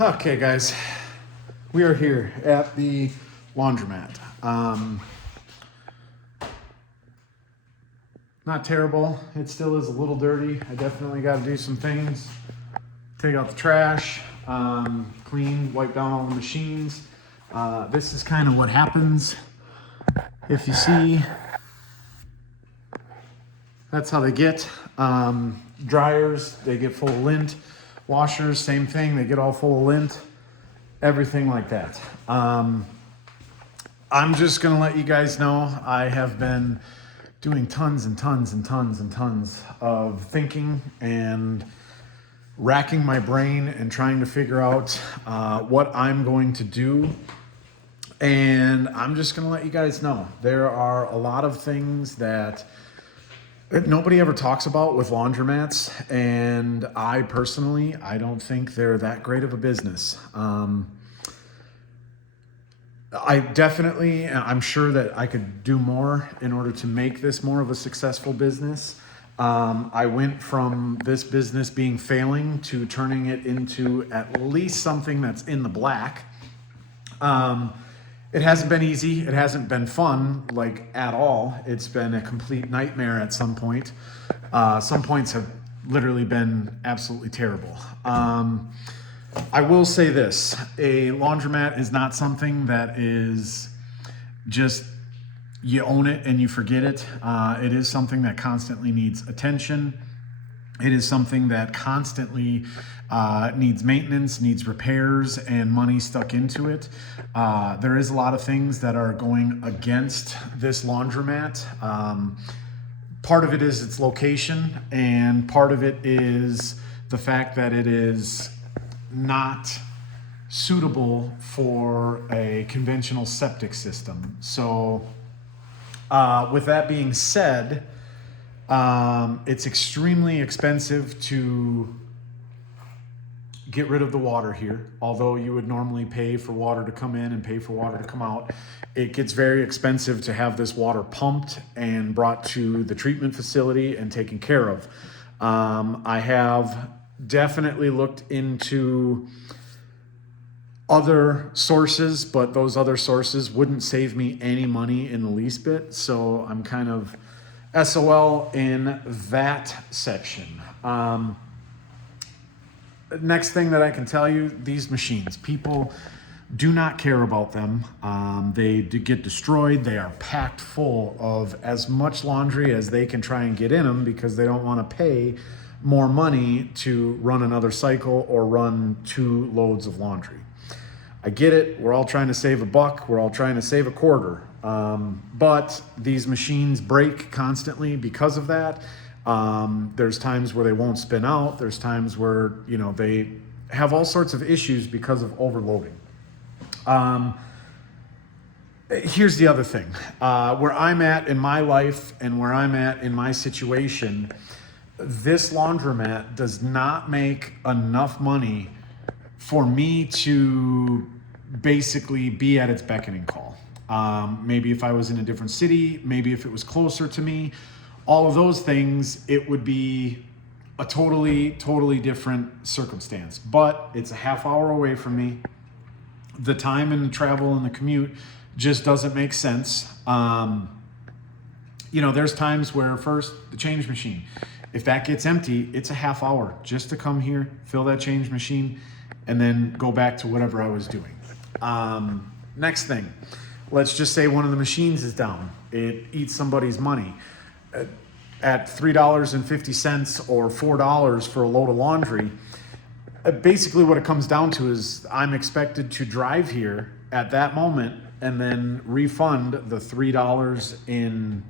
Okay, guys, we are here at the laundromat. Not terrible. It still is a little dirty. I definitely got to do some things. Take out the trash, clean, wipe down all the machines. This is kind of what happens. If you see, that's how they get. Dryers, they get full of lint. Washers, same thing. They get all full of lint. Everything like that. I'm just going to let you guys know I have been doing tons and tons and tons and tons of thinking and racking my brain and trying to figure out what I'm going to do. And I'm just going to let you guys know there are a lot of things that nobody ever talks about with laundromats, and I personally, I don't think they're that great of a business. I'm sure that I could do more in order to make this more of a successful business. I went from this business being failing to turning it into at least something that's in the black. It hasn't been easy. It hasn't been fun, like, at all. It's been a complete nightmare at some point. Some points have literally been absolutely terrible. I will say this. A laundromat is not something that is just you own it and you forget it. It is something that constantly needs attention. It is something that constantly needs maintenance, needs repairs, and money stuck into it. There is a lot of things that are going against this laundromat. Part of it is its location, and part of it is the fact that it is not suitable for a conventional septic system. So with that being said, it's extremely expensive to get rid of the water here. Although you would normally pay for water to come in and pay for water to come out, it gets very expensive to have this water pumped and brought to the treatment facility and taken care of. I have definitely looked into other sources, but those other sources wouldn't save me any money in the least bit. So I'm kind of SOL in that section. Next thing that I can tell you, these machines, people do not care about them. They do get destroyed. They are packed full of as much laundry as they can try and get in them because they don't want to pay more money to run another cycle or run 2 loads of laundry. I get it. We're all trying to save a buck. We're all trying to save a quarter. But these machines break constantly because of that. There's times where they won't spin out. There's times where, they have all sorts of issues because of overloading. Here's the other thing. Where I'm at in my life and where I'm at in my situation, this laundromat does not make enough money for me to basically be at its beckoning call. Maybe if I was in a different city, maybe if it was closer to me, all of those things, it would be a totally, totally different circumstance. But it's a half hour away from me. The time and the travel and the commute just doesn't make sense. There's times where first the change machine, if that gets empty, it's a half hour just to come here, fill that change machine, and then go back to whatever I was doing. Next thing, let's just say one of the machines is down. It eats somebody's money. At $3.50 or $4 for a load of laundry, basically what it comes down to is I'm expected to drive here at that moment and then refund the $3 in,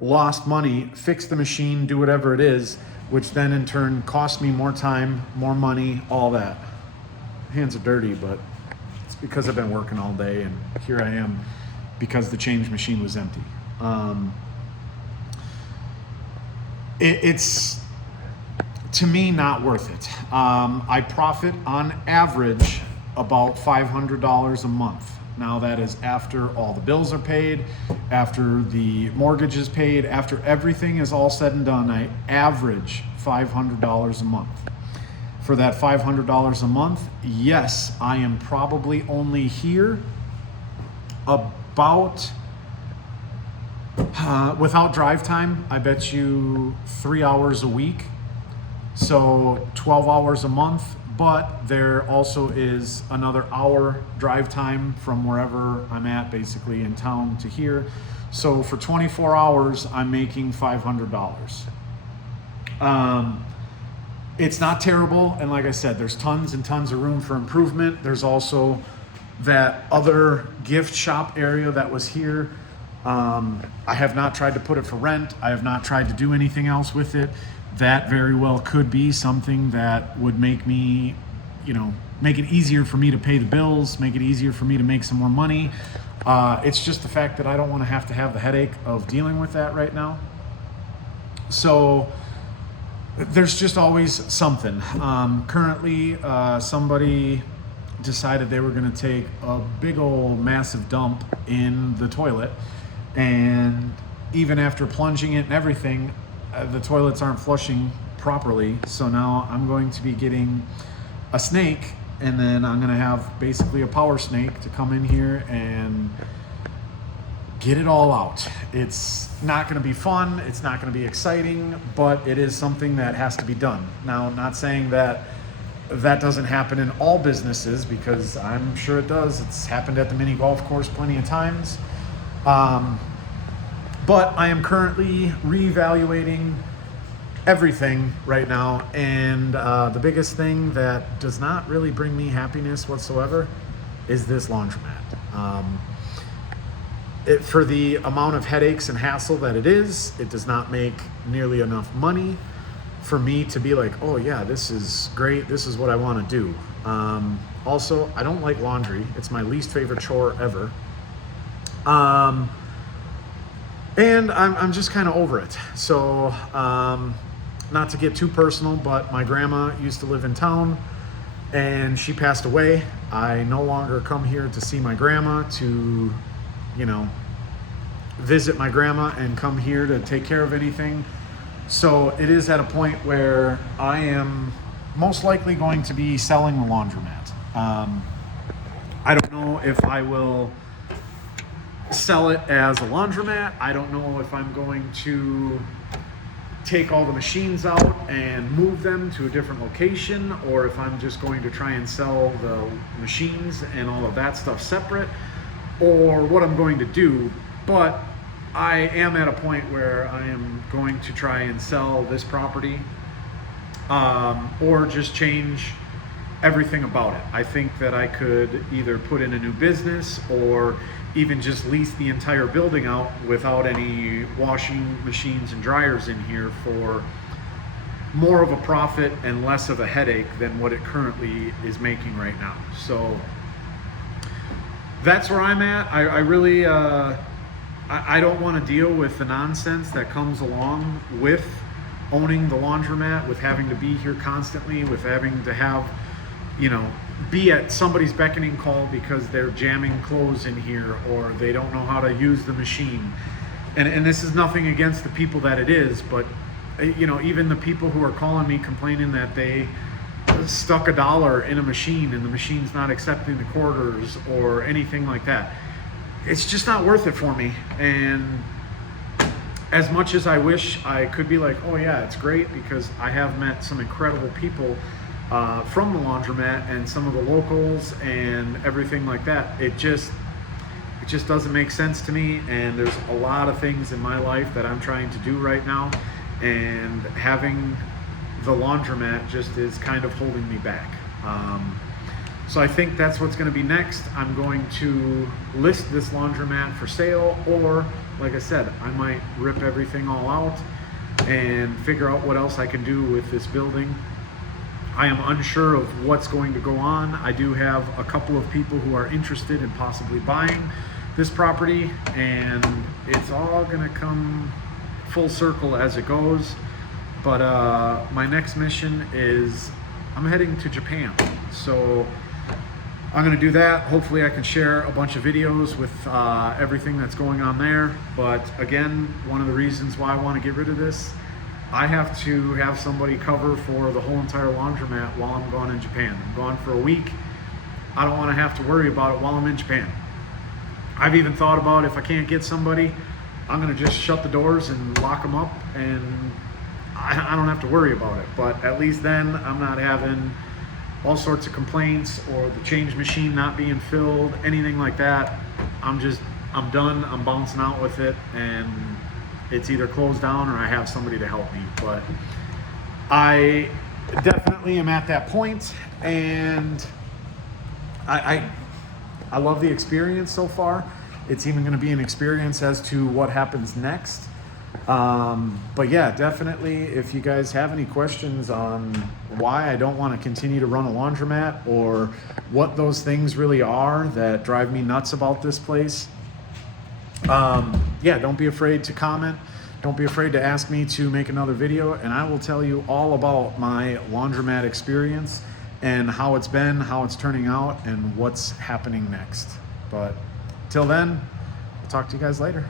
lost money, fix the machine, do whatever it is, which then in turn costs me more time, more money, all that. Hands are dirty, but it's because I've been working all day and here I am because the change machine was empty. It's, to me, not worth it. I profit on average about $500 a month. Now that is after all the bills are paid, after the mortgage is paid, after everything is all said and done, I average $500 a month. for that $500 a month, yes, I am probably only here about, without drive time, I bet you 3 hours a week. So 12 hours a month, but there also is another hour drive time from wherever I'm at, basically in town to here. So for 24 hours, I'm making $500. It's not terrible, and like I said, there's tons and tons of room for improvement. There's also that other gift shop area that was here. I have not tried to put it for rent. I have not tried to do anything else with it. That very well could be something that would make me, make it easier for me to pay the bills, make it easier for me to make some more money. It's just the fact that I don't want to have the headache of dealing with that right now. So there's just always something. Currently, somebody decided they were going to take a big old massive dump in the toilet, and even after plunging it and everything, the toilets aren't flushing properly. So now I'm going to be getting a snake, and then I'm going to have basically a power snake to come in here and get it all out. It's not going to be fun. It's not going to be exciting, but it is something that has to be done. Now, I'm not saying that that doesn't happen in all businesses, because I'm sure it does. It's happened at the mini golf course plenty of times. But I am currently reevaluating everything right now, and the biggest thing that does not really bring me happiness whatsoever is this laundromat. For the amount of headaches and hassle that it is, it does not make nearly enough money for me to be like, oh yeah, this is great, this is what I want to do. Also, I don't like laundry. It's my least favorite chore ever. And I'm just kind of over it. So, not to get too personal, but my grandma used to live in town, and she passed away. I no longer come here to see my grandma, to, visit my grandma and come here to take care of anything. So it is at a point where I am most likely going to be selling the laundromat. I don't know if I will sell it as a laundromat. I don't know if I'm going to take all the machines out and move them to a different location, or if I'm just going to try and sell the machines and all of that stuff separate, or what I'm going to do. But I am at a point where I am going to try and sell this property, or just change everything about it. I think that I could either put in a new business, or even just lease the entire building out without any washing machines and dryers in here, for more of a profit and less of a headache than what it currently is making right now. So that's where I'm at. I really, I don't want to deal with the nonsense that comes along with owning the laundromat, with having to be here constantly, with having to have, be at somebody's beckoning call because they're jamming clothes in here, or they don't know how to use the machine. And this is nothing against the people that it is, but even the people who are calling me complaining that they stuck $1 in a machine and the machine's not accepting the quarters or anything like that, it's just not worth it for me. And as much as I wish I could be like, oh yeah, it's great, because I have met some incredible people from the laundromat and some of the locals and everything like that, it just doesn't make sense to me. And there's a lot of things in my life that I'm trying to do right now, and having the laundromat just is kind of holding me back. So I think that's what's going to be next. I'm going to list this laundromat for sale, or like I said, I might rip everything all out and figure out what else I can do with this building. I am unsure of what's going to go on. I do have a couple of people who are interested in possibly buying this property, and it's all going to come full circle as it goes. But my next mission is I'm heading to Japan. So I'm going to do that. Hopefully I can share a bunch of videos with everything that's going on there. But again, one of the reasons why I want to get rid of this I have to have somebody cover for the whole entire laundromat while I'm gone in Japan. I'm gone for a week. I don't want to have to worry about it while I'm in Japan. I've even thought about, if I can't get somebody, I'm going to just shut the doors and lock them up, and I don't have to worry about it. But at least then I'm not having all sorts of complaints or the change machine not being filled, anything like that. I'm done. I'm bouncing out with it, and it's either closed down or I have somebody to help me. But I definitely am at that point, and I love the experience so far. It's even going to be an experience as to what happens next. But yeah, definitely, if you guys have any questions on why I don't want to continue to run a laundromat, or what those things really are that drive me nuts about this place, yeah, don't be afraid to comment. Don't be afraid to ask me to make another video, and I will tell you all about my laundromat experience and how it's been, how it's turning out, and what's happening next. But till then, I'll talk to you guys later.